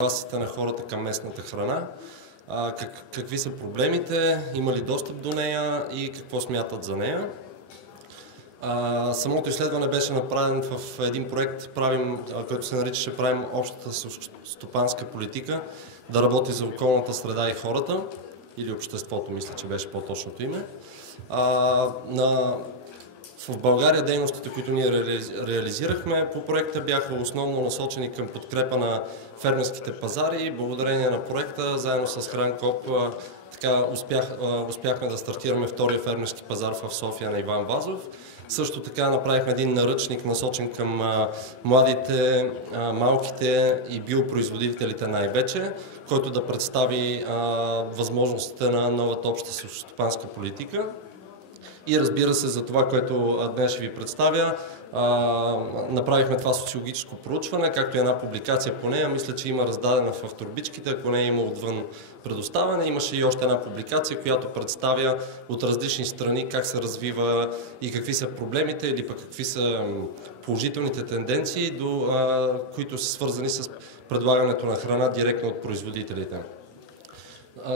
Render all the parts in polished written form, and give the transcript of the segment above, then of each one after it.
нагласите на хората към местната храна, какви са проблемите, има ли достъп до нея и какво смятат за нея. Самото изследване беше направено в един проект, който се наричаше "Правим общата стопанска политика да работи за околната среда и хората", или обществото, мисля, че беше по-точното име. В България дейностите, които ние реализирахме по проекта, бяха основно насочени към подкрепа на фермерските пазари. Благодарение на проекта, заедно с Хранкоп, успяхме да стартираме втория фермерски пазар в София на Иван Вазов. Също така направихме един наръчник, насочен към младите, малките и биопроизводителите най-вече, който да представи възможностите на новата обща селскостопанска политика. И разбира се, за това, което днес ще ви представя, направихме това социологическо проучване, както и една публикация по нея. Мисля, че има раздадена в турбичките, ако не има отвън предоставяне. Имаше и още една публикация, която представя от различни страни как се развива и какви са проблемите или пък какви са положителните тенденции, които са свързани с предлагането на храна директно от производителите.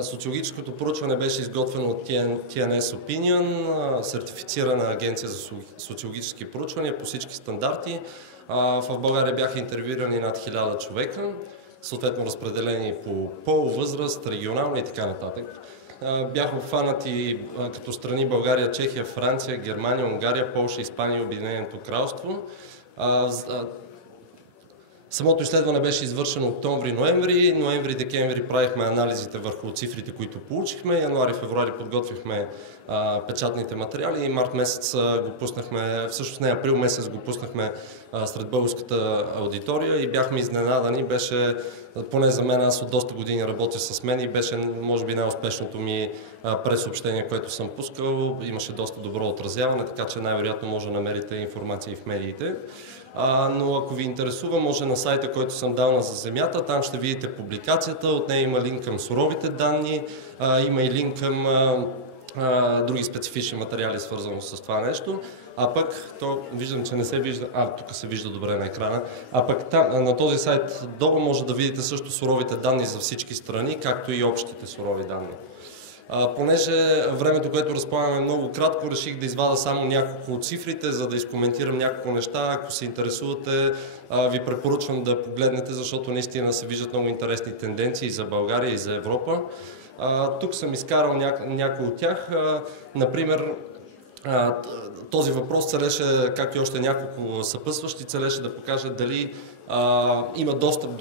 Социологическото проучване беше изготвено от TNS Opinion, сертифицирана агенция за социологически проучвания по всички стандарти. В България бяха интервюирани над 1000 човека, съответно разпределени по пол, възраст, регионално и така нататък. Бяха обхванати като страни България, Чехия, Франция, Германия, Унгария, Полша, Испания и Обединеното кралство. Самото изследване беше извършено октомври-ноември. Ноември-декември правихме анализите върху цифрите, които получихме. Януари-февруари подготвихме печатните материали и март месец го пуснахме, всъщност не, април месец го пуснахме сред българската аудитория и бяхме изненадани. Беше, поне за мен, аз от доста години работя с мен и беше, може би, най-успешното ми пресъобщение, което съм пускал. Имаше доста добро отразяване, така че най-вероятно може да намерите информация и в медиите. Но ако ви интересува, може на сайта, който съм дал на За земята, там ще видите публикацията, от нея има линк към суровите данни, има и линк към други специфични материали, свързано с това нещо. А пък, виждам, че не се вижда, тук се вижда добре на екрана, а пък там, на този сайт долу може да видите също суровите данни за всички страни, както и общите сурови данни. Понеже времето, което разполагаме, е много кратко, реших да извада само няколко от цифрите, за да изкоментирам няколко неща. Ако се интересувате, ви препоръчвам да погледнете, защото наистина се виждат много интересни тенденции за България и за Европа. Тук съм изкарал някои от тях. Например, този въпрос целеше, както и още няколко съпътстващи, целеше да покаже дали има достъп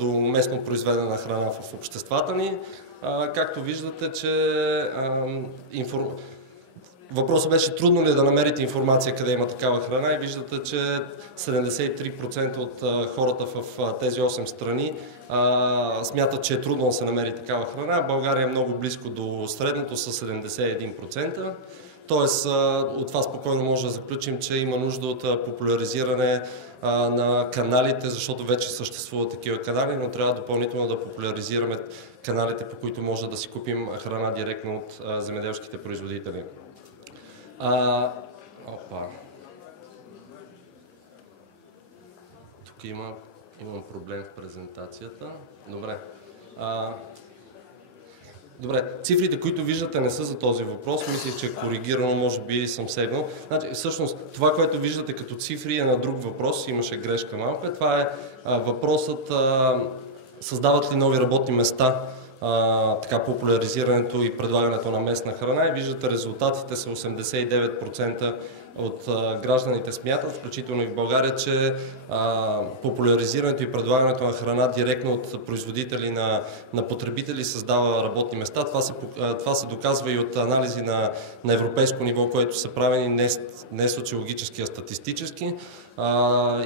до местно произведена храна в обществата ни. Както виждате, че въпросът беше трудно ли да намерите информация къде има такава храна и виждате, че 73% от хората в тези 8 страни смятат, че е трудно да се намери такава храна. България е много близко до средното с 71%. Тоест, от това спокойно може да заключим, че има нужда от популяризиране на каналите, защото вече съществуват такива канали, но трябва допълнително да популяризираме каналите, по които може да си купим храна директно от земеделските производители. Тук имам проблем в презентацията. Добре, цифрите, които виждате, не са за този въпрос. Мислих, че е коригирано, може би съм седнал. Значи, всъщност, това, което виждате като цифри е на друг въпрос. Имаше грешка малко. Това е въпросът създават ли нови работни места популяризирането и предлагането на местна храна. И виждате, резултатите са 89% от гражданите смятат, включително и в България, че популяризирането и предлагането на храна директно от производители на потребители създава работни места. Това се доказва и от анализи на европейско ниво, които са правени не социологически, а статистически.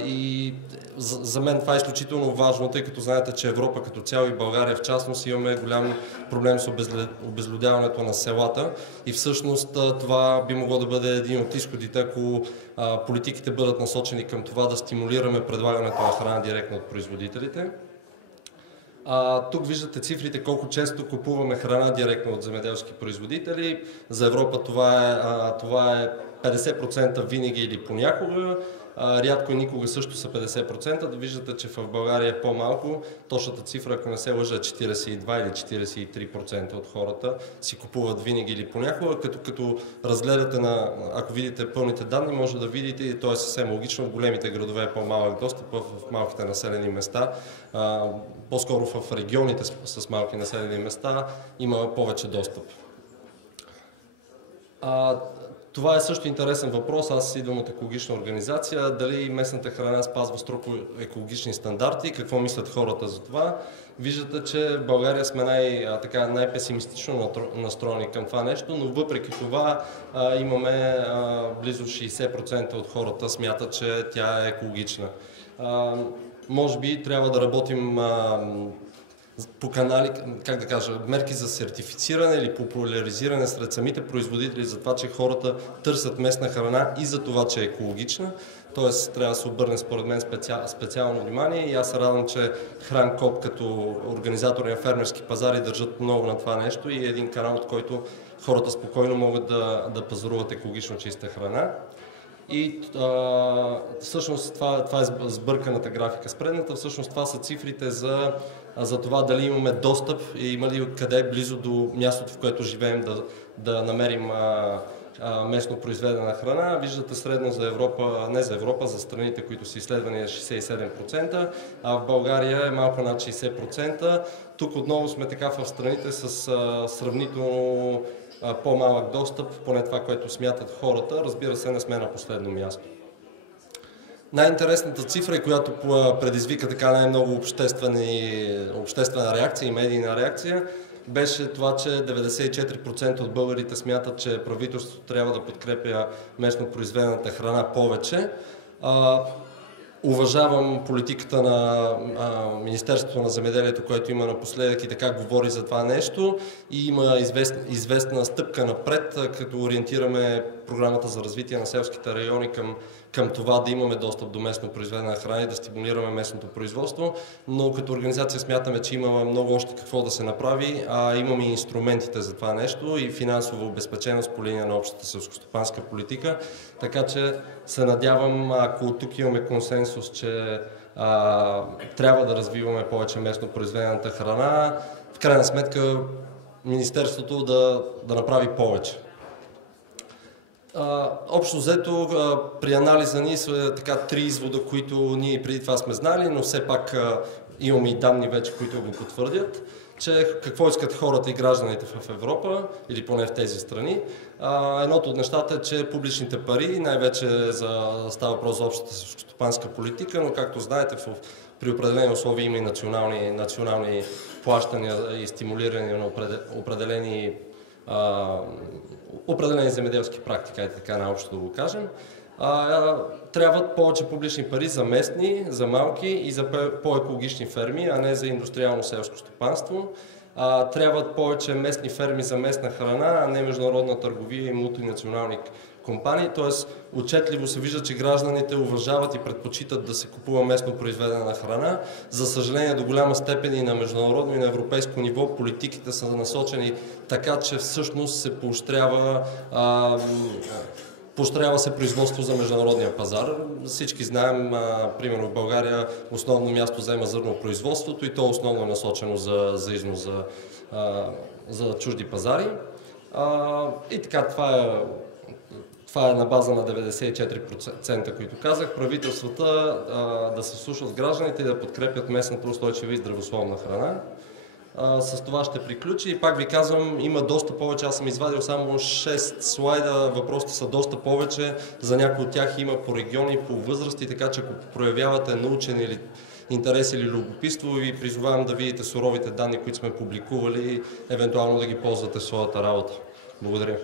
И за мен това е изключително важно, тъй като знаете, че Европа като цяло и България в частност имаме голям проблем с обезлюдяването на селата и всъщност това би могло да бъде един от изходите, ако политиките бъдат насочени към това да стимулираме предлагането на храна директно от производителите. Тук виждате цифрите, колко често купуваме храна директно от земеделски производители. За Европа това е 50% винаги или понякога. рядко и никога също са 50%. Да виждате, че в България е по-малко. Точната цифра, ако не се лъжа, е 42 или 43% от хората си купуват винаги или понякога, като разгледате ако видите пълните данни, може да видите, и то е съвсем логично, в големите градове е по-малък достъп, в малките населени места, по-скоро в регионите с малки населени места има повече достъп. Това е също интересен въпрос. Аз идвам от екологична организация. Дали местната храна спазва строго екологични стандарти? Какво мислят хората за това? Виждате, че в България сме най-песимистично настроени към това нещо, но въпреки това имаме близо 60% от хората смятат, че тя е екологична. Може би трябва да работим по канали, мерки за сертифициране или популяризиране сред самите производители за това, че хората търсят местна храна и за това, че е екологична. Тоест трябва да се обърне според мен специално внимание и аз се радвам, че Хранкоп като организатори на фермерски пазари държат много на това нещо и е един канал, от който хората спокойно могат да пазаруват екологично чиста храна. И всъщност това е сбърканата графика с предната. Всъщност това са цифрите за това дали имаме достъп и има ли къде близо до мястото, в което живеем, да намерим местно произведена храна. Виждате средно за Европа, не за Европа, за страните, които са изследвани е 67%, а в България е малко над 60%. Тук отново сме така в страните с сравнително по-малък достъп, поне това, което смятат хората. Разбира се, не сме на последно място. Най-интересната цифра, която предизвика така най-много обществена реакция и медийна реакция, беше това, че 94% от българите смятат, че правителството трябва да подкрепя местно произведената храна повече. Уважавам политиката на Министерството на земеделието, което има напоследък и така говори за това нещо и има известна стъпка напред, като ориентираме програмата за развитие на селските райони към това да имаме достъп до местно произведена храна и да стимулираме местното производство, но като организация смятаме, че имаме много още какво да се направи, имаме и инструментите за това нещо и финансова обезпеченост по линия на общата селскостопанска политика, така че се надявам, ако тук имаме консенсус, че трябва да развиваме повече местно произведената храна, в крайна сметка Министерството да направи повече. Общо взето, при анализа ни са три извода, които ние преди това сме знали, но все пак имаме и данни вече, които го потвърдят, че какво искат хората и гражданите в Европа, или поне в тези страни. Едното от нещата е, че публичните пари, най-вече става въпрос за общата селскостопанска политика, но както знаете, при определени условия има и национални плащания и стимулиране на определени земеделски практики, така наобщо да го кажем. Трябват повече публични пари за местни, за малки и за по-екологични ферми, а не за индустриално селско стопанство. Трябват повече местни ферми за местна храна, а не международна търговия и мултинационални компании. Т.е. отчетливо се вижда, че гражданите уважават и предпочитат да се купува местно произведена храна. За съжаление, до голяма степен и на международно и на европейско ниво политиките са насочени така, че всъщност се поощрява се производство за международния пазар. Всички знаем, примерно в България основно място заема зърнопроизводството и то основно е насочено за износ за чужди пазари. И така, това е на база на 94%, които казах. Правителствата да се слушат гражданите и да подкрепят местната устойчива и здравословна храна. С това ще приключи и пак ви казвам, има доста повече, аз съм извадил само 6 слайда, въпросите са доста повече, за някои от тях има по региони, по възрасти, така че ако проявявате научен или интерес или любопитство, ви призовавам да видите суровите данни, които сме публикували и евентуално да ги ползвате в своята работа. Благодаря.